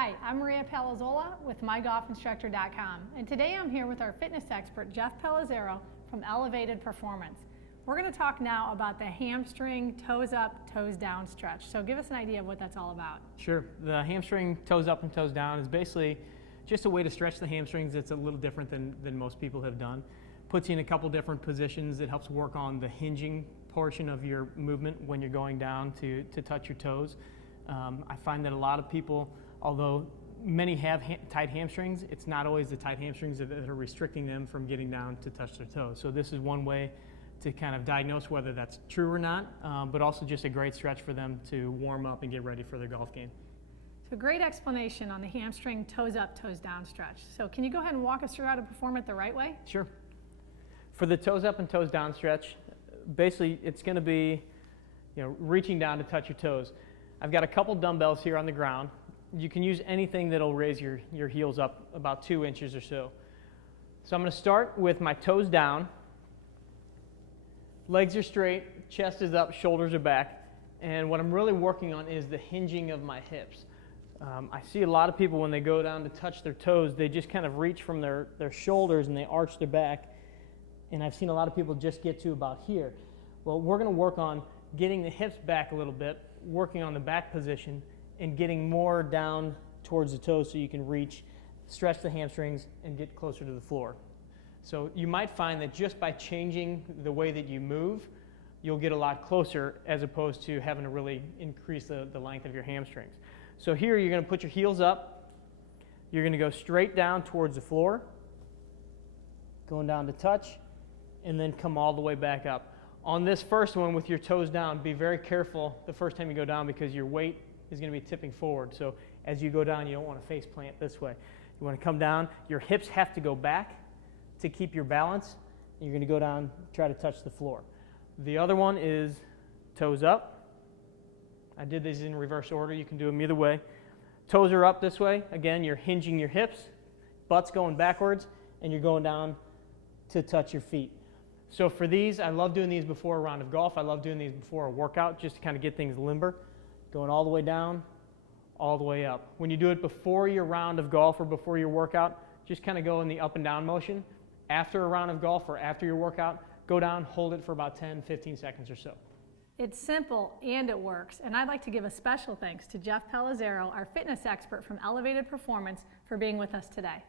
Hi, I'm Maria Palazzola with MyGolfInstructor.com, and today I'm here with our fitness expert Jeff Palazzaro from Elevated Performance. We're going to talk now about the hamstring toes up, toes down stretch. So give us an idea of what that's all about. Sure. The hamstring toes up and toes down is basically just a way to stretch the hamstrings. It's a little different than most people have done. Puts you in a couple different positions. It helps work on the hinging portion of your movement when you're going down to touch your toes. I find that a lot of people, although many have tight hamstrings, it's not always the tight hamstrings that are restricting them from getting down to touch their toes. So this is one way to kind of diagnose whether that's true or not, but also just a great stretch for them to warm up and get ready for their golf game. So great explanation on the hamstring toes up, toes down stretch. So can you go ahead and walk us through how to perform it the right way? Sure. For the toes up and toes down stretch, basically it's going to be, reaching down to touch your toes. I've got a couple dumbbells here on the ground. You can use anything that'll raise your heels up about 2 inches or so. So I'm going to start with my toes down. Legs are straight, chest is up, shoulders are back. And what I'm really working on is the hinging of my hips. I see a lot of people when they go down to touch their toes, they just kind of reach from their shoulders and they arch their back. And I've seen a lot of people just get to about here. Well, we're going to work on getting the hips back a little bit, working on the back position, and getting more down towards the toes so you can reach, stretch the hamstrings, and get closer to the floor. So you might find that just by changing the way that you move, you'll get a lot closer as opposed to having to really increase the length of your hamstrings. So here you're going to put your heels up. You're going to go straight down towards the floor, going down to touch, and then come all the way back up. On this first one with your toes down, be very careful the first time you go down because your weight is going to be tipping forward. So as you go down, you don't want to face plant this way. You want to come down. Your hips have to go back to keep your balance. You're going to go down, try to touch the floor. The other one is toes up. I did these in reverse order. You can do them either way. Toes are up this way. Again, you're hinging your hips. Butt's going backwards, and you're going down to touch your feet. So for these, I love doing these before a round of golf. I love doing these before a workout just to kind of get things limber. Going all the way down, all the way up. When you do it before your round of golf or before your workout, just kind of go in the up and down motion. After a round of golf or after your workout, go down, hold it for about 10, 15 seconds or so. It's simple and it works, and I'd like to give a special thanks to Jeff Palazzaro, our fitness expert from Elevated Performance, for being with us today.